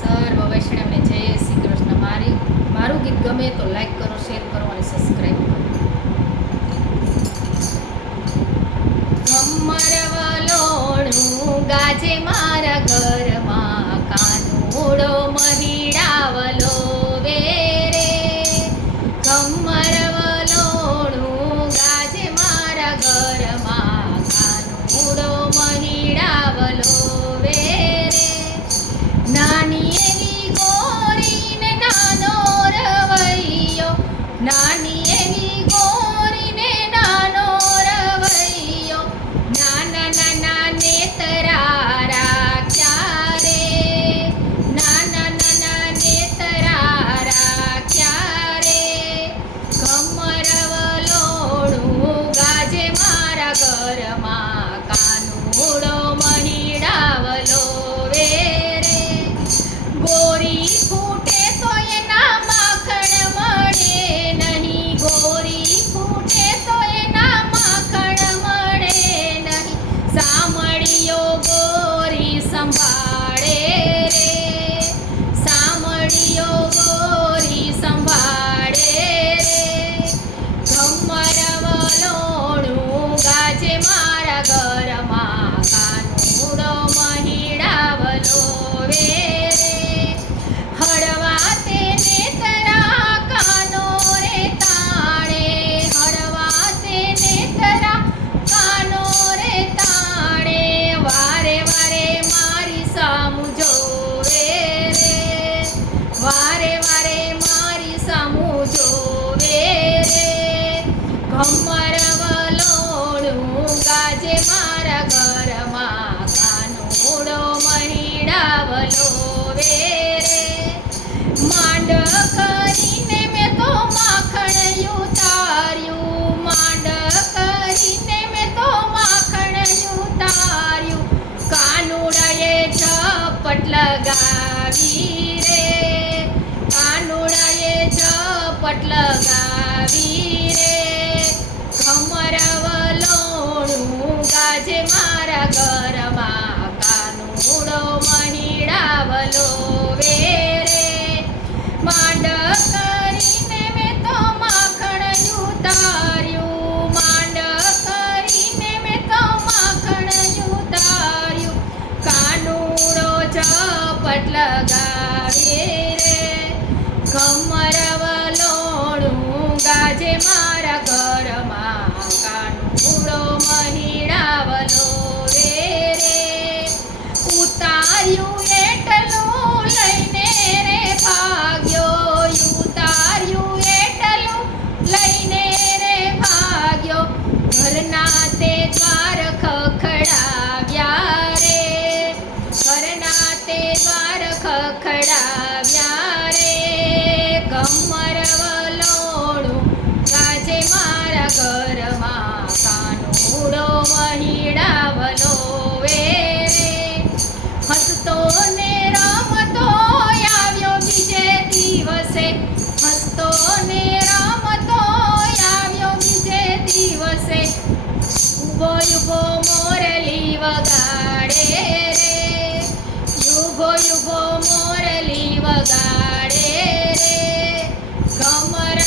સર્વ વૈષ્ણવને જય શ્રી કૃષ્ણ. મારું ગીત ગમે તો લાઈક કરો, શેર કરો અને સબસ્ક્રાઈબ કરો. ઘમર વલોણું ગાજે મારા ઘરમાં, કાનુડો મહિડાવલો વે રે. ઘમર વલોણું ગાજે મારા ઘરમાં, કાનુડો મહિડાવલો વે રે. નાની એવી ગોરીને નાનો રવૈયો, નાની એવી ગોરીને નાનો રવૈયો, નાના નાના નેતરા રાખ્યા રે, નાના નાના નેતરા રાખ્યા રે. ઘમર વલોણું ગાજે મારા ઘરમાં, કાનુડો મહિડાવલો વે રે. ગોરી ફૂટે તો એના માખણ મળે નહીં, ગોરી ફૂટે તો એના માખણ મળે નહીં. સામળીઓ ગોરી સંભાળે રે, સામળીઓ ગોરી સંભાળે રે. ઘમર વલોણું ગાજે મારા ઘરમાં, કાનુડો મહિડાવલો વે રે. હળવા તે નેતરા કાનો રે તાણે, હળવા તે નેતરા કાનો રે તાણે. વારે વારે મારી સામું જોવે રે, વારે વારે મારી સામું જોવે રે. ઘમર વલોણું ગાજે મારા ઘરમાં, કાનુડો મહિડાવલો વે રે. માંડ કરીને મેં તો માખણ ઉતાર્યું, માંડ કરીને મેં તો માખણ ઉતાર્યું. કાનુડાએ ઝપટ લગાવી રે, કાનુડાએ ઝપટ લગાવી રે. ઘમર વલોણું ગાજે મારા ઘરમાં, કાનુડો મહિડાવલો વે રે. માંડ કરીને મેં તો માખણ ઉતાર્યું, માંડ કરીને મેં તો માખણ ઉતાર્યું. કાનુડો ઝપટ લગાવે રે. ઘમર વલોણું ગાજે મારા ઘરમાં, કાનુડો મહિડાવલો વે રે. ઉતાર્યું એટલું લઈને રે ભાગ્યો, ઉતાર્યું એટલું લઈને રે ભાગ્યો. ઘરના તે દ્વાર ખખડાવ્યા રે, ઘરના તે દ્વાર ખખડાવ્યા રે. ઘમર વલોણું ગાજે મારા ઘરમાં, કાનુડો મહિડાવલો વે રે. હસતો ને રમતો આવ્યો બીજે દિવસે, હસતો ને રમતો આવ્યો બીજે દિવસે. ઉભો યુભો મોરલી વગાડે રે, યુભો યુભો મોરલી વગાડે રે. ઘમર